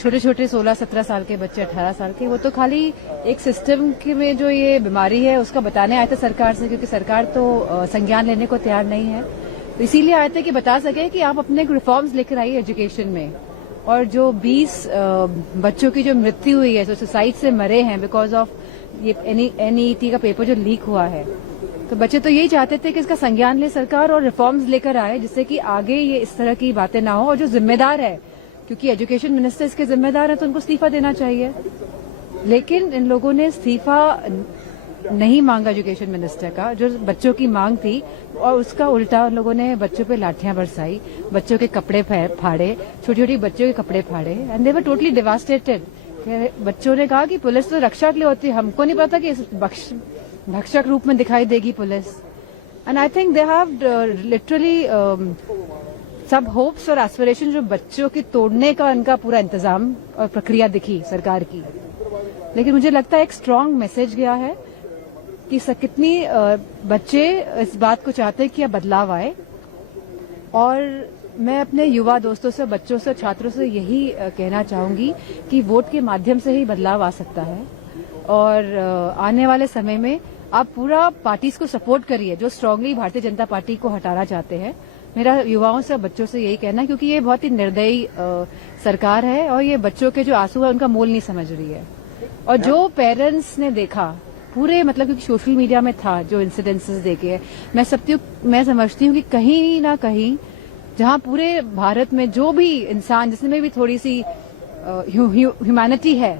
छोटे छोटे 16-17 साल के बच्चे, 18 साल के, वो तो खाली एक सिस्टम के में जो ये बीमारी है उसका बताने आए थे सरकार से, क्योंकि सरकार तो संज्ञान लेने को तैयार नहीं है। तो इसीलिए आए थे कि बता सके कि आप अपने रिफॉर्म्स लेकर आइए एजुकेशन में। और जो 20 बच्चों की जो मृत्यु हुई है, जो सुसाइड से मरे हैं बिकॉज ऑफ ये NEET का पेपर जो लीक हुआ है, तो बच्चे तो यही चाहते थे कि इसका संज्ञान ले सरकार और रिफॉर्म्स लेकर आए, जिससे कि आगे ये इस तरह की बातें ना हो। और जो जिम्मेदार है, क्योंकि एजुकेशन मिनिस्टर इसके जिम्मेदार है, तो उनको इस्तीफा देना चाहिए। लेकिन इन लोगों ने इस्तीफा नहीं मांगा एजुकेशन मिनिस्टर का, जो बच्चों की मांग थी, और उसका उल्टा उन लोगों ने बच्चों पे लाठियां बरसाई, बच्चों के कपड़े फाड़े, छोटी छोटी बच्चों के कपड़े फाड़े, and they were totally devastated. बच्चों ने कहा कि पुलिस तो रक्षा के लिए होती है, हमको नहीं पता कि भक्षक रूप में दिखाई देगी police. And I think they have literally सब होप्स और एस्पिरेशन जो बच्चों की तोड़ने का उनका पूरा इंतजाम और प्रक्रिया दिखी सरकार की। लेकिन मुझे लगता है एक स्ट्रांग मैसेज गया है कि कितनी बच्चे इस बात को चाहते हैं कि अब बदलाव आए। और मैं अपने युवा दोस्तों से, बच्चों से, छात्रों से यही कहना चाहूंगी कि वोट के माध्यम से ही बदलाव आ सकता है। और आने वाले समय में आप पूरा पार्टीज को सपोर्ट करिए जो स्ट्रांगली भारतीय जनता पार्टी को हटाना चाहते हैं। मेरा युवाओं से, बच्चों से यही कहना है, क्योंकि ये बहुत ही निर्दयी सरकार है और ये बच्चों के जो आंसू है उनका मोल नहीं समझ रही है। और जो पेरेंट्स ने देखा पूरे, मतलब क्योंकि सोशल मीडिया में था जो इंसिडेंसेस देखे, मैं समझती हूँ कि कहीं ना कहीं जहाँ पूरे भारत में जो भी इंसान जिसमें भी थोड़ी सी ह्यूमैनिटी है,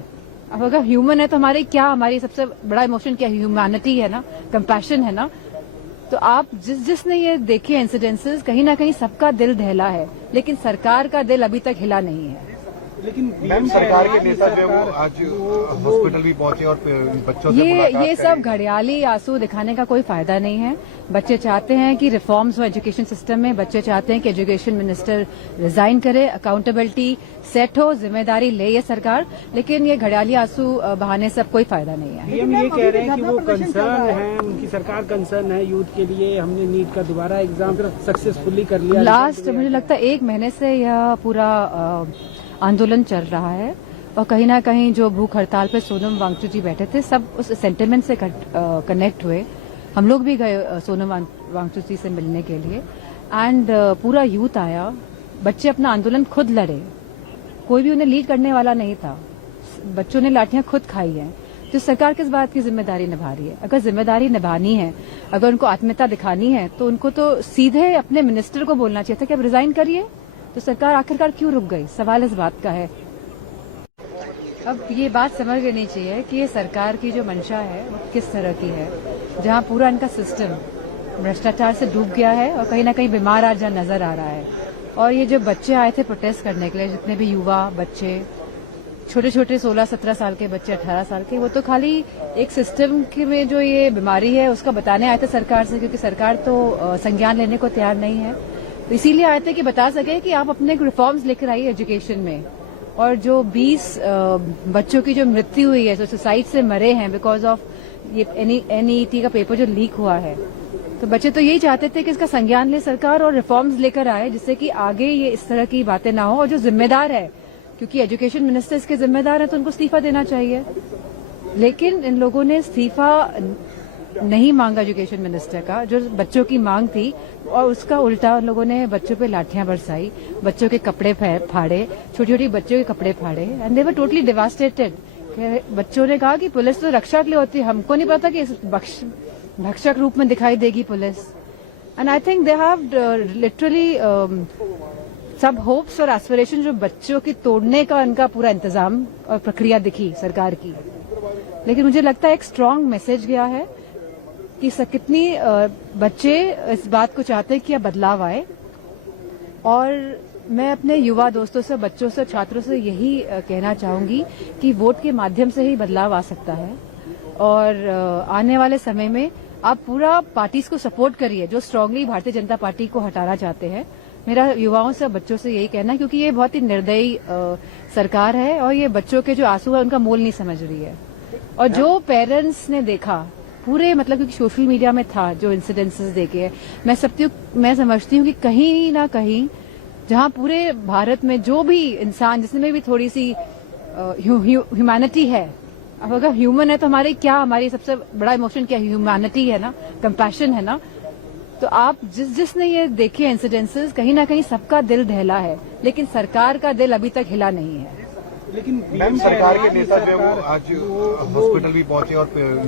अब अगर ह्यूमन है तो हमारी सबसे बड़ा इमोशन क्या है? ह्यूमैनिटी है ना, कंपैशन है ना। तो आप जिसने ये देखे इंसिडेंसेस, कहीं ना कहीं सबका दिल दहला है, लेकिन सरकार का दिल अभी तक हिला नहीं है। लेकिन सरकार के नेता जो वो आज हॉस्पिटल भी पहुंचे और बच्चों से ये सब घड़ियाली आंसू दिखाने का कोई फायदा नहीं है। बच्चे चाहते हैं कि रिफॉर्म्स हो एजुकेशन सिस्टम में, बच्चे चाहते हैं कि एजुकेशन मिनिस्टर रिजाइन करे, अकाउंटेबिलिटी सेट हो, जिम्मेदारी ले ये सरकार। लेकिन ये घड़ियाली आंसू बहाने से अब कोई फायदा नहीं है। पीएम ये कह रहे हैं कि वो कंसर्न है, उनकी सरकार कंसर्न है यूथ के लिए। हमने नीट का दोबारा एग्जाम सक्सेसफुली कर लिया। लास्ट मुझे लगता है 1 महीने से यह पूरा आंदोलन चल रहा है और कहीं ना कहीं जो भूख हड़ताल पे सोनम वांगचुक जी बैठे थे, सब उस सेंटिमेंट से कनेक्ट हुए। हम लोग भी गए सोनम वांगचुक जी से मिलने के लिए, एंड पूरा यूथ आया। बच्चे अपना आंदोलन खुद लड़े, कोई भी उन्हें लीड करने वाला नहीं था। बच्चों ने लाठियां खुद खाई हैं। तो सरकार किस बात की जिम्मेदारी निभा रही है? अगर जिम्मेदारी निभानी है, अगर उनको आत्मीयता दिखानी है, तो उनको तो सीधे अपने मिनिस्टर को बोलना चाहिए था कि अब रिजाइन करिए। तो सरकार आखिरकार क्यों रुक गई? सवाल इस बात का है। अब ये बात समझ लेनी चाहिए कि ये सरकार की जो मंशा है वो किस तरह की है, जहां पूरा इनका सिस्टम भ्रष्टाचार से डूब गया है और कहीं ना कहीं बीमार आज नजर आ रहा है। और ये जो बच्चे आए थे प्रोटेस्ट करने के लिए, जितने भी युवा बच्चे, छोटे छोटे 16-17 साल के बच्चे, 18 साल के, वो तो खाली एक सिस्टम के में जो ये बीमारी है उसका बताने आए थे सरकार से, क्योंकि सरकार तो संज्ञान लेने को तैयार नहीं है। तो इसीलिए आए थे कि बता सके कि आप अपने रिफॉर्म्स लेकर आइए एजुकेशन में। और जो 20 बच्चों की जो मृत्यु हुई है, जो सुसाइड से मरे हैं बिकॉज ऑफ ये NEET का पेपर जो लीक हुआ है, तो बच्चे तो यही चाहते थे कि इसका संज्ञान ले सरकार और रिफॉर्म्स लेकर आए, जिससे कि आगे ये इस तरह की बातें ना हो। और जो जिम्मेदार है, क्योंकि एजुकेशन मिनिस्टर इसके जिम्मेदार है, तो उनको इस्तीफा देना चाहिए। लेकिन इन लोगों ने इस्तीफा नहीं मांगा एजुकेशन मिनिस्टर का, जो बच्चों की मांग थी, और उसका उल्टा उन लोगों ने बच्चों पे लाठियां बरसाई, बच्चों के कपड़े फाड़े, छोटी छोटी बच्चों के कपड़े फाड़े, and they were totally devastated. बच्चों ने कहा कि पुलिस तो रक्षा के लिए होती है, हमको नहीं पता कि भक्षक रूप में दिखाई देगी police. And I think they have literally सब होप्स और एस्पिरेशन जो बच्चों की तोड़ने का उनका पूरा इंतजाम और प्रक्रिया दिखी सरकार की। लेकिन मुझे लगता है एक स्ट्रांग मैसेज गया है कि कितनी बच्चे इस बात को चाहते हैं कि अब बदलाव आए। और मैं अपने युवा दोस्तों से, बच्चों से, छात्रों से यही कहना चाहूंगी कि वोट के माध्यम से ही बदलाव आ सकता है। और आने वाले समय में आप पूरा पार्टीज को सपोर्ट करिए जो स्ट्रांगली भारतीय जनता पार्टी को हटाना चाहते हैं। मेरा युवाओं से, बच्चों से यही कहना है, क्योंकि ये बहुत ही निर्दयी सरकार है और ये बच्चों के जो आंसू है उनका मोल नहीं समझ रही है। और जो पेरेंट्स ने देखा पूरे, मतलब क्योंकि सोशल मीडिया में था जो इंसिडेंसेस देखे, मैं समझती हूँ कि कहीं ना कहीं जहां पूरे भारत में जो भी इंसान जिसमें भी थोड़ी सी ह्यूमैनिटी है, अब अगर ह्यूमन है तो हमारी सबसे बड़ा इमोशन क्या है? ह्यूमैनिटी है ना, कंपैशन है ना। तो आप जिसने ये देखे इंसिडेंसेस, कहीं ना कहीं सबका दिल दहला है, लेकिन सरकार का दिल अभी तक हिला नहीं है। लेकिन मैम सरकार के नेता जो है वो आज हॉस्पिटल भी पहुंचे और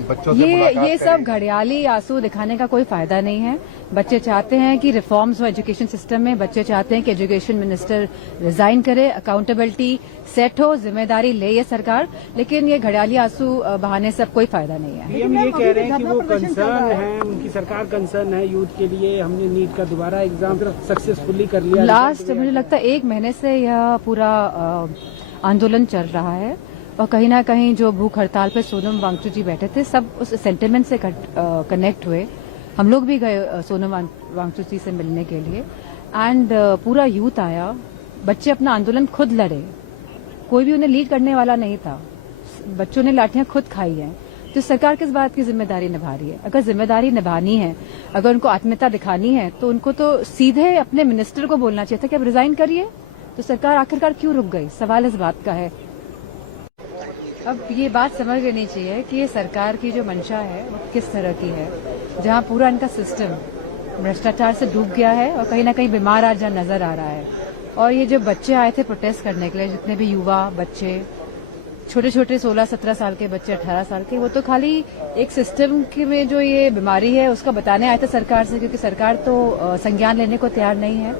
बच्चों से मुलाकात ये करें। सब घड़ियाली आंसू दिखाने का कोई फायदा नहीं है। बच्चे चाहते हैं कि रिफॉर्म्स हो एजुकेशन सिस्टम में, बच्चे चाहते हैं कि एजुकेशन मिनिस्टर रिजाइन करे, अकाउंटेबिलिटी सेट हो, जिम्मेदारी ले ये सरकार, लेकिन ये घड़ियाली आंसू बहाने से अब कोई फायदा नहीं है। पीएम ये कह रहे हैं कि वो कंसर्न है, उनकी सरकार कंसर्न है यूथ के लिए। हमने नीट का दोबारा एग्जाम सक्सेसफुली कर लिया। लास्ट मुझे लगता है 1 महीने से यह पूरा आंदोलन चल रहा है और कहीं ना कहीं जो भूख हड़ताल पे सोनम वांगचुक जी बैठे थे, सब उस सेंटिमेंट से कनेक्ट हुए। हम लोग भी गए सोनम वांगचुक जी से मिलने के लिए एंड पूरा यूथ आया। बच्चे अपना आंदोलन खुद लड़े, कोई भी उन्हें लीड करने वाला नहीं था। बच्चों ने लाठियां खुद खाई हैं। तो सरकार किस बात की जिम्मेदारी निभा रही है? अगर जिम्मेदारी निभानी है, अगर उनको आत्मीयता दिखानी है, तो उनको तो सीधे अपने मिनिस्टर को बोलना चाहिए था कि अब रिजाइन करिए। तो सरकार आखिरकार क्यों रुक गई? सवाल इस बात का है। अब ये बात समझ लेनी चाहिए कि ये सरकार की जो मंशा है वो किस तरह की है, जहां पूरा इनका सिस्टम भ्रष्टाचार से डूब गया है और कहीं ना कहीं बीमार आज जहां नजर आ रहा है। और ये जो बच्चे आए थे प्रोटेस्ट करने के लिए, जितने भी युवा बच्चे, छोटे छोटे 16-17 साल के बच्चे, 18 साल के, वो तो खाली एक सिस्टम के में जो ये बीमारी है उसका बताने आए थे सरकार से, क्योंकि सरकार तो संज्ञान लेने को तैयार नहीं है।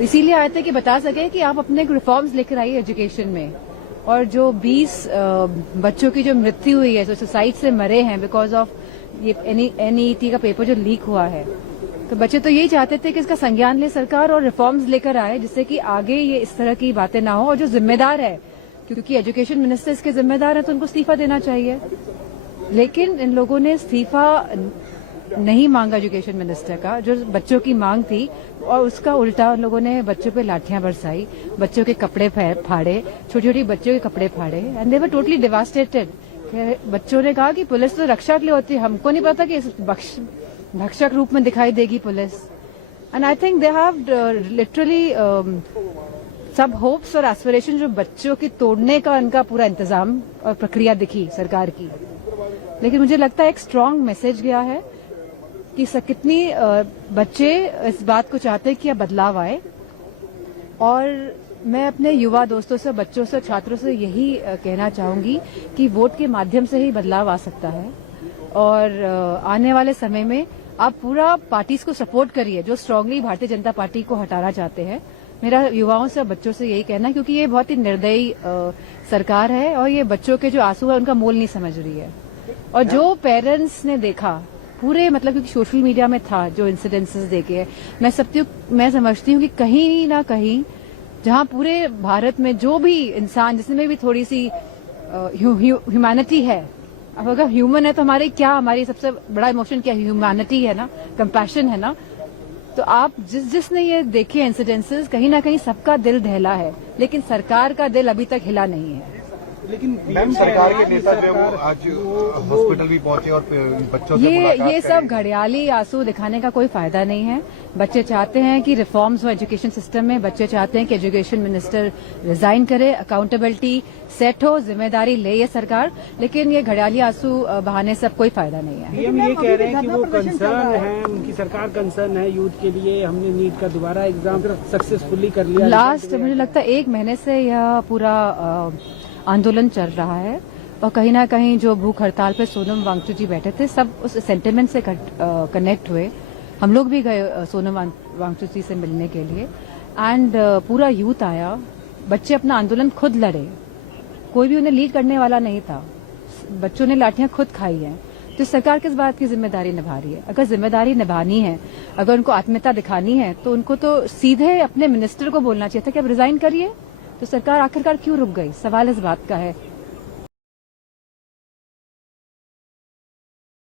इसीलिए आए थे कि बता सके कि आप अपने रिफॉर्म्स लेकर आइए एजुकेशन में। और जो 20 बच्चों की जो मृत्यु हुई है, जो सुसाइड से मरे हैं बिकॉज ऑफ ये एनईटी का पेपर जो लीक हुआ है, तो बच्चे तो यही चाहते थे कि इसका संज्ञान ले सरकार और रिफॉर्म्स लेकर आए, जिससे कि आगे ये इस तरह की बातें ना हो। और जो जिम्मेदार है, क्योंकि एजुकेशन मिनिस्टर इसके जिम्मेदार है, तो उनको इस्तीफा देना चाहिए। लेकिन इन लोगों ने इस्तीफा नहीं मांगा एजुकेशन मिनिस्टर का, जो बच्चों की मांग थी, और उसका उल्टा उन लोगों ने बच्चों पे लाठियां बरसाई, बच्चों के कपड़े फाड़े, छोटी छोटी बच्चों के कपड़े फाड़े and they were totally devastated. बच्चों ने कहा कि पुलिस तो रक्षा के लिए होती है, हमको नहीं पता कि इस भक्षक रूप में दिखाई देगी police. And I think they have literally सब होप्स और एस्पिरेशन जो बच्चों की तोड़ने का उनका पूरा इंतजाम और प्रक्रिया दिखी सरकार की। लेकिन मुझे लगता है एक स्ट्रांग मैसेज गया है कि कितनी बच्चे इस बात को चाहते हैं कि अब बदलाव आए। और मैं अपने युवा दोस्तों से, बच्चों से, छात्रों से यही कहना चाहूंगी कि वोट के माध्यम से ही बदलाव आ सकता है। और आने वाले समय में आप पूरा पार्टीज को सपोर्ट करिए जो स्ट्रांगली भारतीय जनता पार्टी को हटाना चाहते हैं। मेरा युवाओं से और बच्चों से यही कहना है, क्योंकि ये बहुत ही निर्दयी सरकार है और ये बच्चों के जो आंसू है उनका मोल नहीं समझ रही है। और जो पेरेंट्स ने देखा पूरे, मतलब क्योंकि सोशल मीडिया में था जो इंसिडेंसेस देखे हैं, मैं समझती हूँ कि कहीं ना कहीं जहां पूरे भारत में जो भी इंसान जिसमें भी थोड़ी सी ह्यूमैनिटी है, अब अगर ह्यूमन है तो हमारी सबसे बड़ा इमोशन क्या है? ह्यूमैनिटी है ना, कंपैशन है ना। तो आप जिसने ये देखे इंसिडेंसेस, कहीं ना कहीं सबका दिल दहला है, लेकिन सरकार का दिल अभी तक हिला नहीं है। लेकिन मैम सरकार के नेता जो है वो आज हॉस्पिटल भी पहुंचे और बच्चों से मुलाकात ये सब घड़ियाली आंसू दिखाने का कोई फायदा नहीं है। बच्चे चाहते हैं कि रिफॉर्म्स हो एजुकेशन सिस्टम में, बच्चे चाहते हैं कि एजुकेशन मिनिस्टर रिजाइन करे, अकाउंटेबिलिटी सेट हो, जिम्मेदारी ले ये सरकार, लेकिन ये घड़ियाली आंसू बहाने से अब कोई फायदा नहीं है। पीएम ये कह रहे हैं कि वो कंसर्न है, उनकी सरकार कंसर्न है यूथ के लिए। हमने नीट का दोबारा एग्जाम सक्सेसफुली कर लिया। लास्ट मुझे लगता है 1 महीने से यह पूरा आंदोलन चल रहा है और कहीं ना कहीं जो भूख हड़ताल पे सोनम वांगचुक जी बैठे थे, सब उस सेंटिमेंट से कनेक्ट हुए। हम लोग भी गए सोनम वांगचुक जी से मिलने के लिए एंड पूरा यूथ आया। बच्चे अपना आंदोलन खुद लड़े, कोई भी उन्हें लीड करने वाला नहीं था। बच्चों ने लाठियां खुद खाई हैं। तो सरकार किस बात की जिम्मेदारी निभा रही है? अगर जिम्मेदारी निभानी है, अगर उनको आत्मीयता दिखानी है, तो उनको तो सीधे अपने मिनिस्टर को बोलना चाहिए था कि अब रिजाइन करिए। तो सरकार आखिरकार क्यों रुक गई? सवाल इस बात का है।